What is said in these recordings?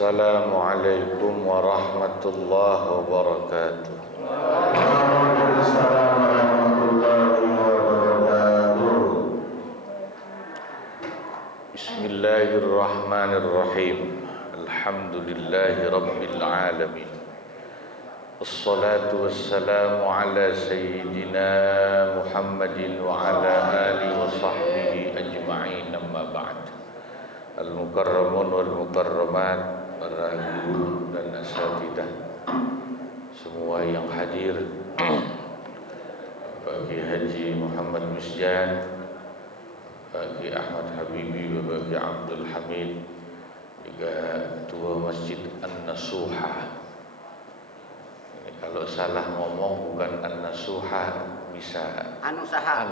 Assalamualaikum warahmatullahi wabarakatuh. Waalaikumsalam warahmatullahi wabarakatuh. Bismillahirrahmanirrahim. Alhamdulillahi rabbil alamin. Wassalatu wassalamu ala sayyidina Muhammadin wa ala alihi wa sahbihi ajma'in, amma ba'd. Al-mukarramun wal mukarramat, para guru dan asatidah, semua yang hadir, bagi Haji Muhammad Misjan, bagi Ahmad Habibi, bagi Abdul Hamid, juga Ketua Masjid An-Nasuha. Ini kalau salah ngomong bukan An-Nasuha, bisa Anusaha.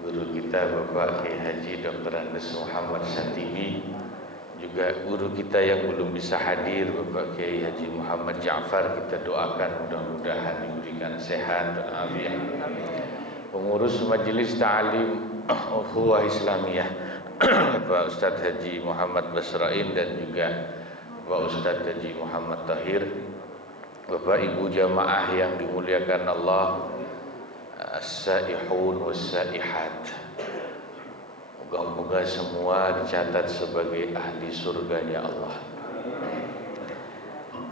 Guru kita Bapak Kiai Haji Dr. Andes Muhammad Satibi, juga guru kita yang belum bisa hadir Bapak Kiai Haji Muhammad Ja'far, kita doakan mudah-mudahan diberikan sehat dan afiat. Pengurus Majelis Ta'lim Ukhuwah Islamiyah Bapak Ustadz Haji Muhammad Basrain dan juga Bapak Ustadz Haji Muhammad Tahir, Bapak Ibu jamaah yang dimuliakan Allah, as-saihun was-saihat, moga-moga semua dicatat sebagai ahli surganya Allah.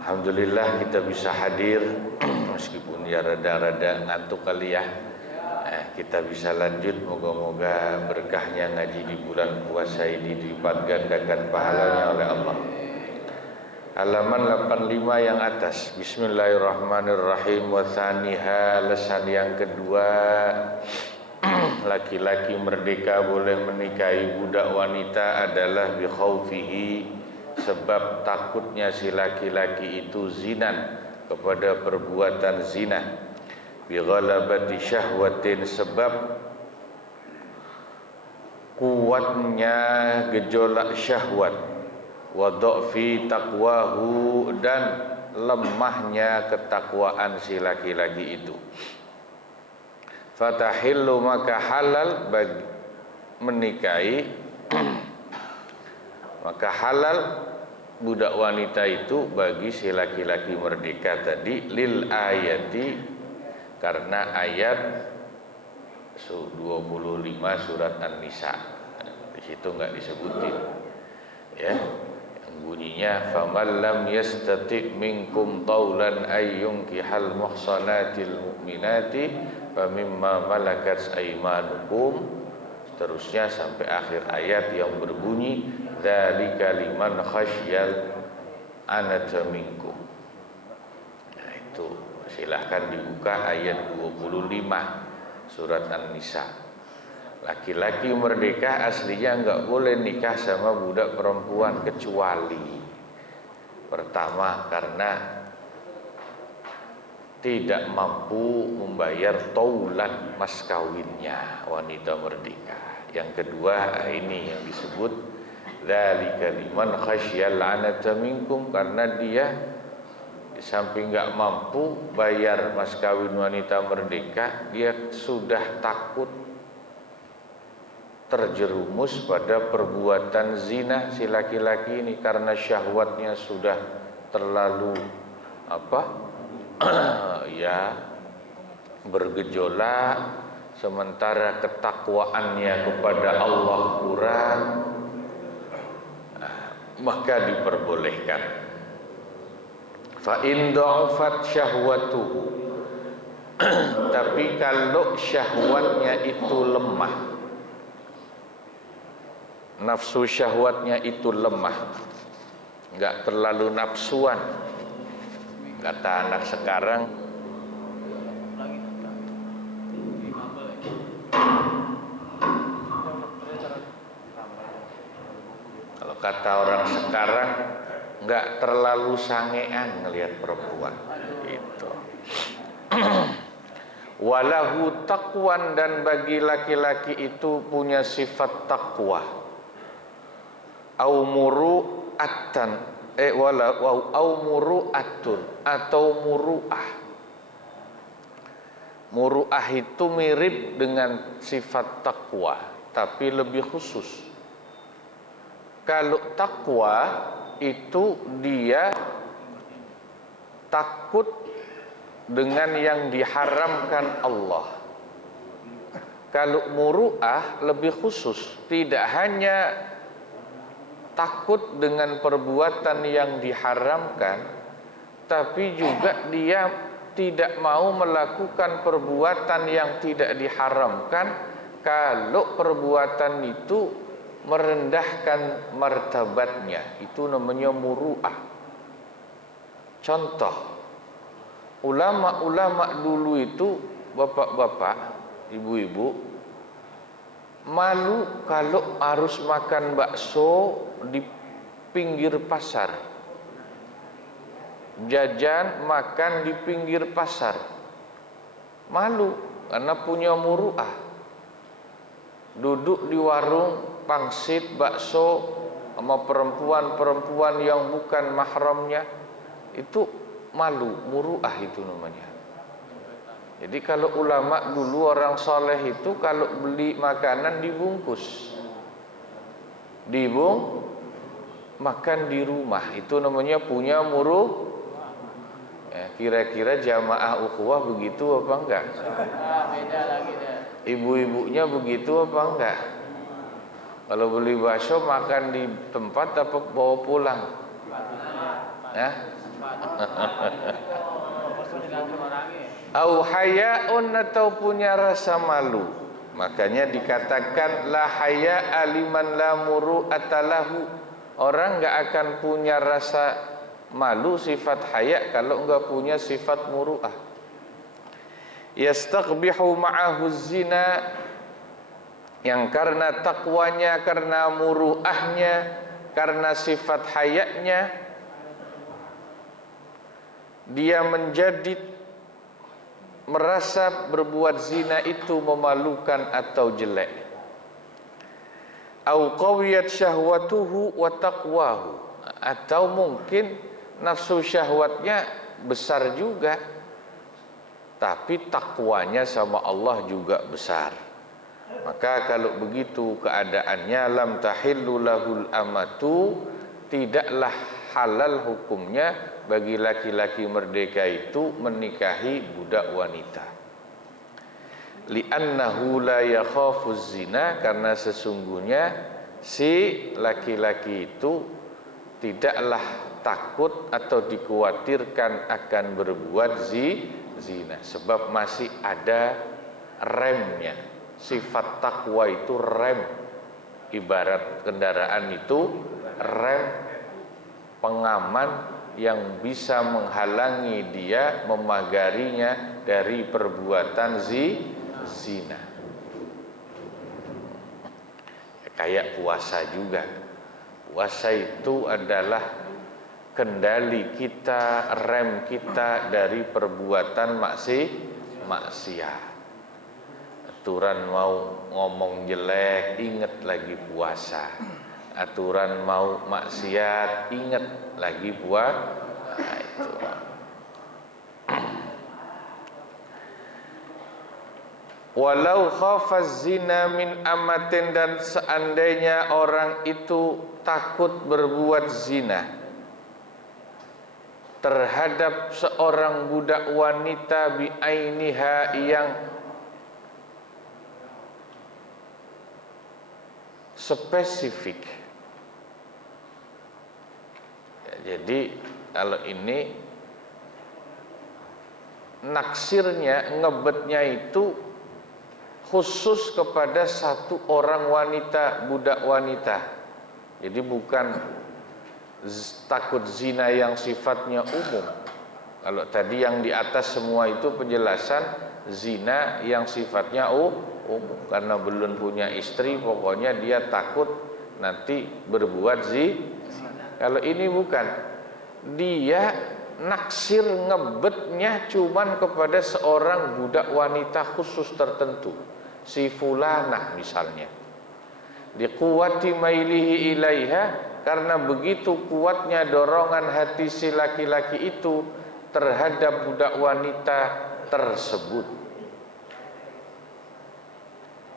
Alhamdulillah kita bisa hadir meskipun ya rada-rada ngantuk kali ya. Kita bisa lanjut, moga-moga berkahnya ngaji di bulan puasa ini dilipat gandakan pahalanya oleh Allah. Halaman 85 yang atas. Bismillahirrahmanirrahim. Wa tsaniha, lesan yang kedua, laki-laki merdeka boleh menikahi budak wanita adalah bi khaufihi, sebab takutnya si laki-laki itu zinan, kepada perbuatan zina, bi ghalabati syahwatin, sebab kuatnya gejolak syahwat, wa dha'fi taqwahu, dan lemahnya ketakwaan si laki-laki itu. Fatahillu, maka halal bagi menikahi maka halal budak wanita itu bagi si laki-laki merdeka tadi, lil ayati, karena ayat 25 surat An-Nisa. Di situ enggak disebutin ya, bunyinya faman lam yastati minkum taulan ay yunkihal muhsanatil mu'minati famimma malakat aymanukum, seterusnya sampai akhir ayat yang berbunyi dzalika liman khasyal anata minkum. Nah itu silahkan dibuka ayat 25 surat An-Nisa. Laki-laki merdeka aslinya enggak boleh nikah sama budak perempuan, kecuali pertama karena tidak mampu membayar taulan mas kawinnya wanita merdeka. Yang kedua ini yang disebut dzalika liman khasyal anata minkum, karena dia di samping enggak mampu bayar mas kawin wanita merdeka, dia sudah takut terjerumus pada perbuatan zina si laki-laki ini, karena syahwatnya sudah terlalu ya bergejolak, sementara ketakwaannya kepada Allah kurang, maka diperbolehkan. Fa in dha'afat syahwatuhu, tapi kalau syahwatnya itu lemah, nafsu syahwatnya itu lemah, enggak terlalu nafsuan, kata anak sekarang, kalau kata orang sekarang enggak terlalu sangean ngelihat perempuan itu. Walahu taqwan, dan bagi laki-laki itu punya sifat takwa, au muru'atan au muru'atun, atau muru'ah. Muru'ah itu mirip dengan sifat takwa, tapi lebih khusus. Kalau takwa itu dia takut dengan yang diharamkan Allah. Kalau muru'ah lebih khusus, tidak hanya takut dengan perbuatan yang diharamkan, tapi juga dia tidak mau melakukan perbuatan yang tidak diharamkan kalau perbuatan itu merendahkan martabatnya. Itu namanya muru'ah. Contoh, ulama-ulama dulu itu, bapak-bapak, ibu-ibu, malu kalau harus makan bakso di pinggir pasar, jajan makan di pinggir pasar. Malu karena punya muru'ah. Duduk di warung pangsit bakso sama perempuan-perempuan yang bukan mahramnya, itu malu, muru'ah itu namanya. Jadi kalau ulama dulu, orang soleh itu kalau beli makanan dibungkus, makan di rumah, itu namanya punya muru'ah. Ya, kira-kira jamaah ukhuwah begitu apa enggak? Beda lagi deh. Ibu-ibunya begitu apa enggak? Kalau beli bakso makan di tempat apa bawa pulang? Ya? Au hayaun, atau punya rasa malu. Makanya dikatakan la haya aliman la muru'ata lahu. Orang enggak akan punya rasa malu, sifat haya, kalau enggak punya sifat muru'ah. Yastaqbihu ma'ahu zina, yang karena takwanya, karena muru'ahnya, karena sifat hayaknya, dia menjadi merasa berbuat zina itu memalukan atau jelek. Au qawiyat syahwatuhu wa taqwahu, atau mungkin nafsu syahwatnya besar juga, tapi takwanya sama Allah juga besar. Maka kalau begitu keadaannya, lam tahillu lahul amatu, tidaklah halal hukumnya bagi laki-laki merdeka itu menikahi budak wanita. Li'annahu la yakhafu zina, karena sesungguhnya si laki-laki itu tidaklah takut atau dikhawatirkan akan berbuat zina, sebab masih ada remnya. Sifat takwa itu rem, ibarat kendaraan itu rem pengaman yang bisa menghalangi dia, memagarinya dari perbuatan zina. Kayak puasa juga. Puasa itu adalah kendali kita, rem kita dari perbuatan maksiat. Aturan mau ngomong jelek, ingat lagi puasa. Aturan mau maksiat, ingat lagi puasa. Nah, itu. Walau khafaz zina min amatin, dan seandainya orang itu takut berbuat zina terhadap seorang budak wanita bi'ainiha, yang spesifik. Ya, jadi kalau ini naksirnya, ngebetnya itu khusus kepada satu orang wanita, budak wanita. Jadi bukan takut zina yang sifatnya umum. Kalau tadi yang di atas semua itu penjelasan zina yang sifatnya umum, karena belum punya istri, pokoknya dia takut nanti berbuat zina. Kalau ini bukan, dia naksir ngebetnya cuman kepada seorang budak wanita khusus tertentu, si fulanah misalnya. Liquwati mailihi ilaiha, karena begitu kuatnya dorongan hati si laki-laki itu terhadap budak wanita tersebut.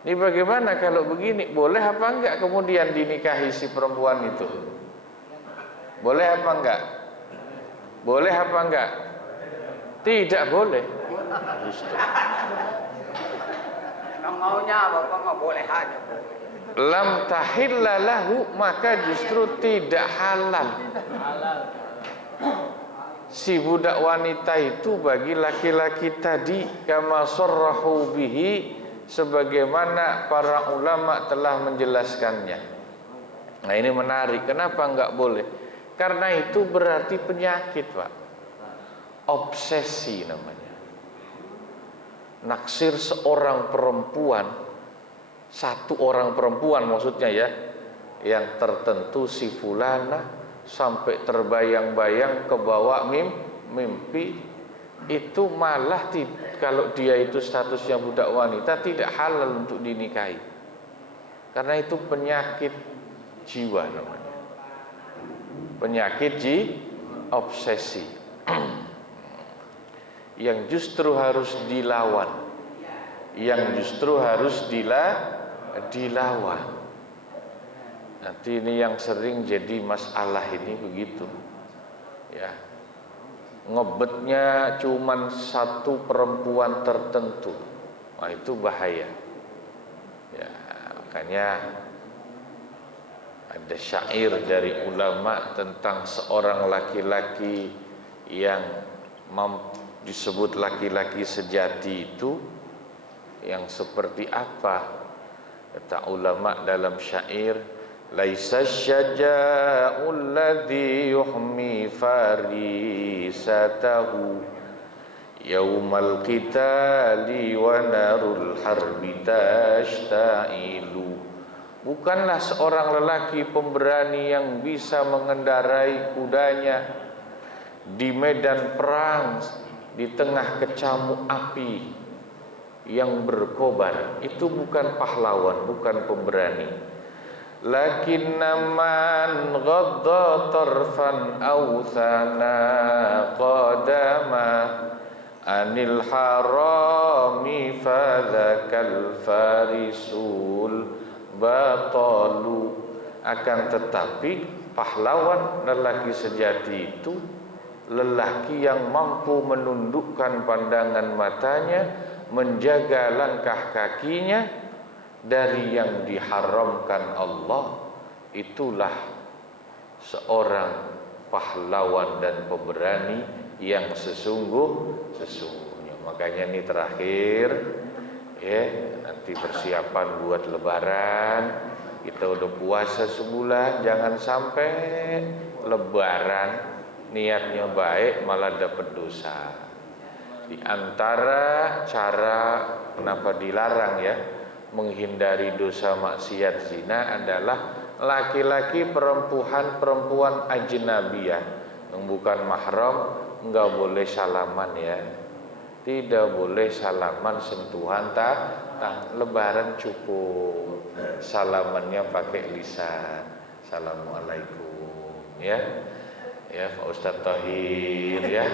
Ini bagaimana kalau begini? Boleh apa enggak kemudian dinikahi si perempuan itu? Boleh apa enggak? Boleh apa enggak? Tidak boleh. Justru. Maunya Bapak mah boleh aja. Lam tahilla lahu, maka justru tidak halal. Si budak wanita itu bagi laki-laki tadi, kama sarrahu bihi, sebagaimana para ulama telah menjelaskannya. Nah ini menarik, kenapa enggak boleh? Karena itu berarti penyakit, Pak. Obsesi namanya. Naksir seorang perempuan, satu orang perempuan maksudnya ya, yang tertentu si fulana, sampai terbayang-bayang kebawa mimpi, itu malah kalau dia itu statusnya budak wanita tidak halal untuk dinikahi. Karena itu penyakit jiwa namanya. Penyakit obsesi. Yang justru harus dilawan. Yang justru harus dilawan. Nanti ini yang sering jadi masalah ini begitu. Ya. Ngebetnya cuman satu perempuan tertentu. Nah, itu bahaya. Ya, makanya ada syair dari ulama tentang seorang laki-laki yang disebut laki-laki sejati itu yang seperti apa? Kata ulama dalam syair, laisa syaja'ul ladzi yuhmi farisatahu yaumal qitali wa narul harbi tashta'ilu. Bukanlah seorang lelaki pemberani yang bisa mengendarai kudanya di medan perang di tengah kecamuk api yang berkobar. Itu bukan pahlawan, bukan pemberani. Lakinna man ghadda tarfan aw thana qadama anil harami fadzakal farisul batalu. Akan tetapi pahlawan lelaki sejati itu lelaki yang mampu menundukkan pandangan matanya, menjaga langkah kakinya dari yang diharamkan Allah. Itulah seorang pahlawan dan pemberani yang sesungguhnya. Makanya ini terakhir ya, nanti persiapan buat lebaran. Kita udah puasa sebulan, jangan sampai lebaran niatnya baik malah dapat dosa. Di antara cara kenapa dilarang ya menghindari dosa maksiat zina adalah laki-laki perempuan ajnabiyah yang bukan mahram enggak boleh salaman ya. Tidak boleh salaman sentuhan lebaran cukup salamannya pakai lisan. Assalamualaikum ya. Ya Pak Ustadz Tahir ya,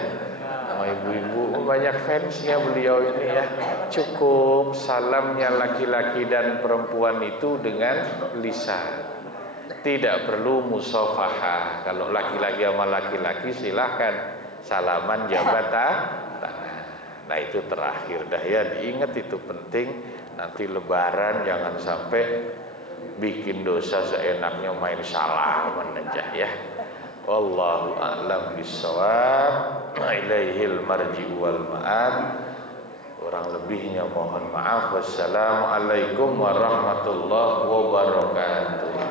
sama ibu-ibu banyak fansnya beliau ini ya. Cukup salamnya laki-laki dan perempuan itu dengan lisan, tidak perlu musafahah. Kalau laki-laki sama laki-laki silahkan salaman jabat tangan. Nah itu terakhir dah ya, diingat itu penting. Nanti lebaran jangan sampai bikin dosa seenaknya main salaman aja ya. Wallahu a'lam bissawab, ilaihil marji'u wal ma'ab. Kurang lebihnya mohon maaf. Wassalamualaikum warahmatullahi wabarakatuh.